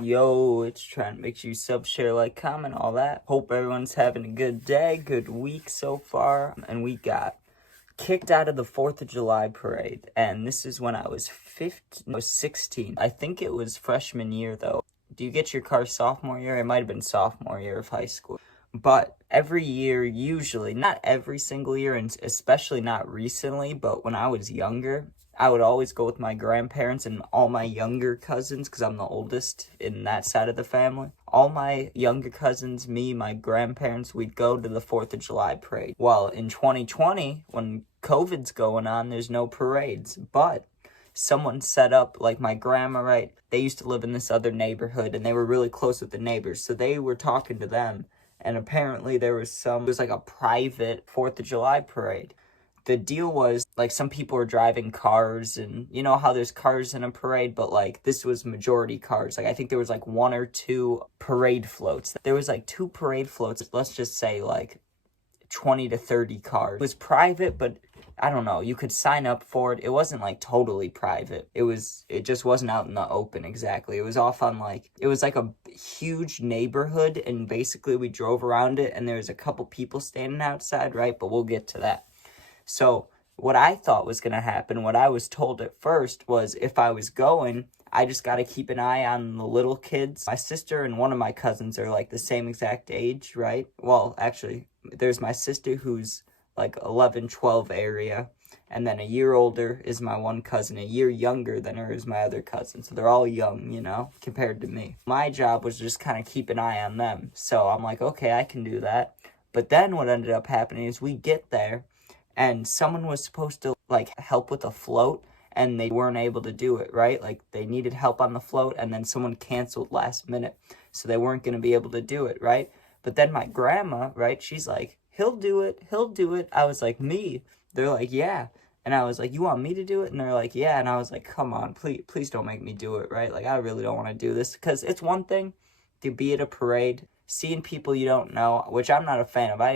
Yo, it's trying to make sure you sub, share, like, comment, all that. Hope everyone's having a good day, good week so far. And we got kicked out of the 4th of July parade. And this is when I was 16. I think it was freshman year, though. Do you get your car sophomore year? It might have been sophomore year of high school. But every year, usually, not every single year, and especially not recently, but when I was younger, I would always go with my grandparents and all my younger cousins, because I'm the oldest in that side of the family. All my younger cousins, me, my grandparents, we'd go to the 4th of July parade. Well, in 2020, when COVID's going on, there's no parades, but someone set up, like my grandma, right? They used to live in this other neighborhood, and they were really close with the neighbors, so they were talking to them, and apparently it was like a private 4th of July parade. The deal was, like, some people were driving cars, and you know how there's cars in a parade, but, like, this was majority cars. Like, I think there was, like, 1 or 2 parade floats. There was, like, 2 parade floats, let's just say, like, 20 to 30 cars. It was private, but I don't know, you could sign up for it. It wasn't, like, totally private. It just wasn't out in the open, exactly. It was off on, like, it was, like, a huge neighborhood, and basically we drove around it, and there was a couple people standing outside, right? But we'll get to that. So what I thought was going to happen, what I was told at first, was if I was going, I just got to keep an eye on the little kids. My sister and one of my cousins are like the same exact age, right? Well, actually, there's my sister who's like 11, 12 area. And then a year older is my one cousin. A year younger than her is my other cousin. So they're all young, you know, compared to me. My job was just kind of keep an eye on them. So I'm like, okay, I can do that. But then what ended up happening is we get there, and someone was supposed to, like, help with a float, and they weren't able to do it, right? Like, they needed help on the float, and then someone canceled last minute, so they weren't going to be able to do it, right? But then my grandma, right, she's like, he'll do it. I was like, me? They're like, yeah. And I was like, you want me to do it? And they're like, yeah. And I was like, come on, please don't make me do it, right? Like, I really don't want to do this, because it's one thing to be at a parade, seeing people you don't know, which I'm not a fan of. I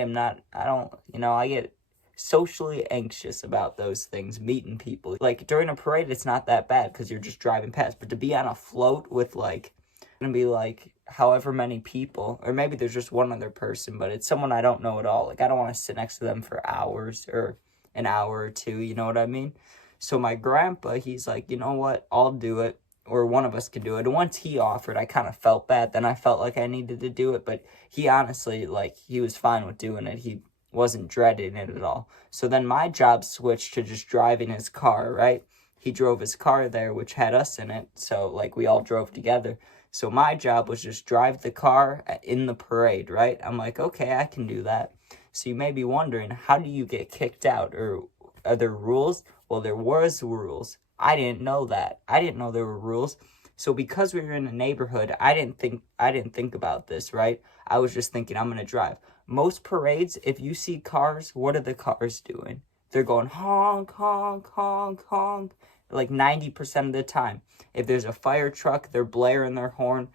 get socially anxious about those things, meeting people. Like, during a parade, it's not that bad because you're just driving past, but to be on a float with, like, gonna be, like, however many people, or maybe there's just one other person, but it's someone I don't know at all. Like, I don't want to sit next to them for hours, or an hour or two, you know what I mean? So my grandpa, he's like, you know what, I'll do it, or one of us can do it. And once he offered, I kind of felt bad. Then I felt like I needed to do it, but he honestly, like, he was fine with doing it. He wasn't dreading it at all. So then my job switched to just driving his car, right? He drove his car there, which had us in it, so, like, we all drove together. So my job was just drive the car in the parade, right? I'm like, okay, I can do that. So you may be wondering, how do you get kicked out, or are there rules? Well, there was rules. I didn't know that. I didn't know there were rules. So because we were in a neighborhood, I didn't think about this, right? I was just thinking, I'm gonna drive. Most parades, if you see cars, what are the cars doing? They're going honk, honk, honk, honk, like 90% of the time. If there's a fire truck, they're blaring their horn.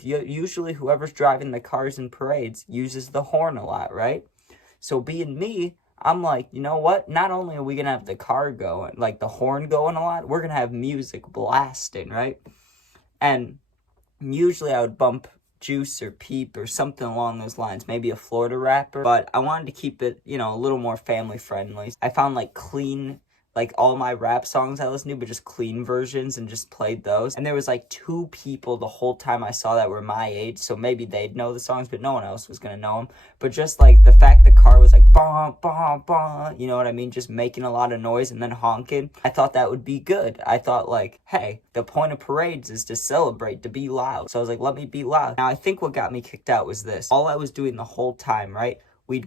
Usually whoever's driving the cars in parades uses the horn a lot, right? So being me, I'm like, you know what? Not only are we going to have the car going, like the horn going a lot, we're going to have music blasting, right? And usually I would bump Juice or Peep or something along those lines, maybe a Florida rapper, but I wanted to keep it, you know, a little more family friendly. I found, like, clean, like, all my rap songs I listened to, but just clean versions, and just played those. And there was, like, 2 people the whole time I saw that were my age, so maybe they'd know the songs, but no one else was gonna know them. But just, like, the fact the car was like, bah, bah, bah, you know what I mean? Just making a lot of noise and then honking. I thought that would be good. I thought, like, hey, the point of parades is to celebrate, to be loud. So I was like, let me be loud. Now, I think what got me kicked out was this. All I was doing the whole time, right? We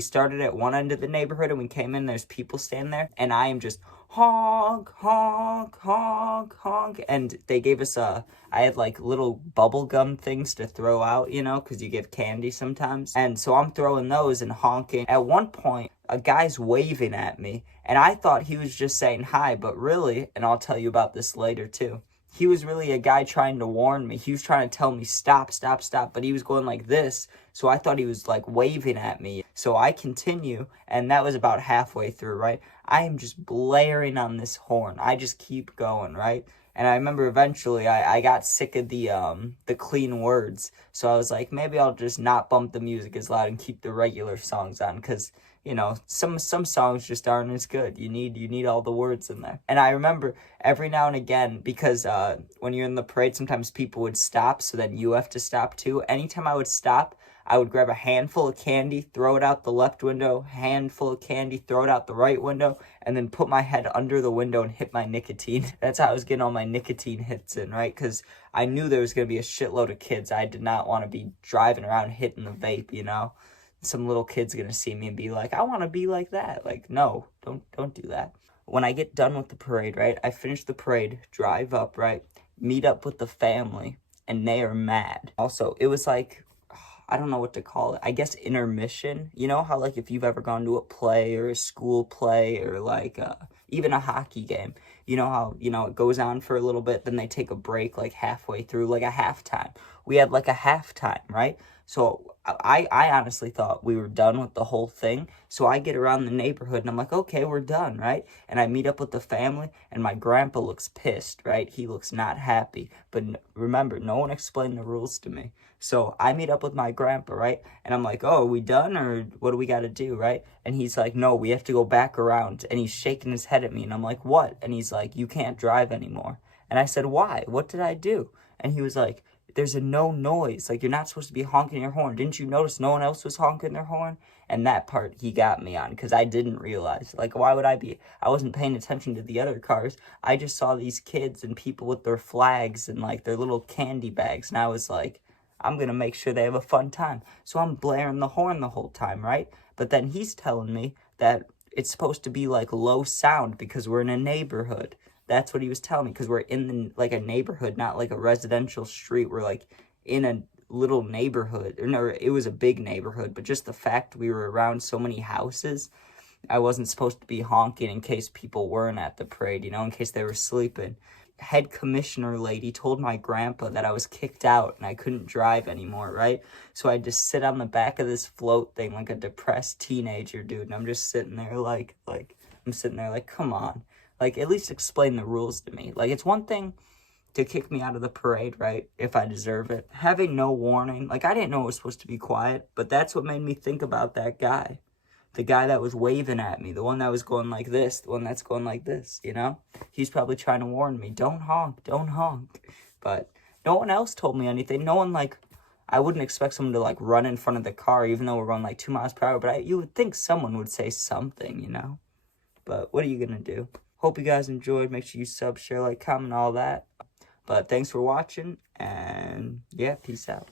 started at one end of the neighborhood, and we came in, there's people standing there, and I am just honk, honk, honk, honk, and they gave us I had, like, little bubble gum things to throw out, you know, because you give candy sometimes, and so I'm throwing those and honking. At one point, a guy's waving at me, and I thought he was just saying hi, but really, and I'll tell you about this later too, he was really a guy trying to warn me. He was trying to tell me, stop, stop, stop, but he was going like this, so I thought he was, like, waving at me. So I continue, and that was about halfway through, right? I am just blaring on this horn. I just keep going, right? And I remember eventually I got sick of the clean words. So I was like, maybe I'll just not bump the music as loud and keep the regular songs on, because you know, some songs just aren't as good. You need all the words in there. And I remember every now and again, because when you're in the parade, sometimes people would stop, so then you have to stop too. Anytime I would stop, I would grab a handful of candy, throw it out the left window, handful of candy, throw it out the right window, and then put my head under the window and hit my nicotine. That's how I was getting all my nicotine hits in, right? Because I knew there was going to be a shitload of kids. I did not want to be driving around hitting the vape, you know? Some little kid's going to see me and be like, I want to be like that. Like, no, don't do that. When I get done with the parade, right, I finish the parade, drive up, right, meet up with the family, and they are mad. Also, it was like, I don't know what to call it. I guess intermission. You know how, like, if you've ever gone to a play or a school play or, like, even a hockey game, you know how, you know, it goes on for a little bit, then they take a break, like, halfway through, like a halftime. We had, like, a halftime, right? So I honestly thought we were done with the whole thing. So I get around the neighborhood and I'm like, okay, we're done, right? And I meet up with the family and my grandpa looks pissed, right? He looks not happy. But remember, no one explained the rules to me. So I meet up with my grandpa, right? And I'm like, oh, are we done or what do we got to do, right? And he's like, no, we have to go back around. And he's shaking his head at me and I'm like, what? And he's like, you can't drive anymore. And I said, why? What did I do? And he was like, there's a no noise. Like, you're not supposed to be honking your horn. Didn't you notice no one else was honking their horn? And that part he got me on, because I didn't realize. Like, why would I be? I wasn't paying attention to the other cars. I just saw these kids and people with their flags and, like, their little candy bags. And I was like, I'm going to make sure they have a fun time. So I'm blaring the horn the whole time, right? But then he's telling me that it's supposed to be, like, low sound because we're in a neighborhood. That's what he was telling me, because we're in like a neighborhood, not like a residential street. We're like in a little neighborhood. Or no, it was a big neighborhood, but just the fact we were around so many houses, I wasn't supposed to be honking in case people weren't at the parade, you know, in case they were sleeping. Head commissioner lady told my grandpa that I was kicked out and I couldn't drive anymore, right? So I just sit on the back of this float thing like a depressed teenager, dude. And I'm just sitting there like I'm sitting there like, come on. Like, at least explain the rules to me. Like, it's one thing to kick me out of the parade, right, if I deserve it. Having no warning. Like, I didn't know it was supposed to be quiet, but that's what made me think about that guy. The guy that was waving at me. The one that was going like this. The one that's going like this, you know? He's probably trying to warn me. Don't honk. Don't honk. But no one else told me anything. No one, like, I wouldn't expect someone to, like, run in front of the car, even though we're going, like, 2 miles per hour. But you would think someone would say something, you know? But what are you going to do? Hope you guys enjoyed. Make sure you sub, share, like, comment, all that. But thanks for watching, and yeah, peace out.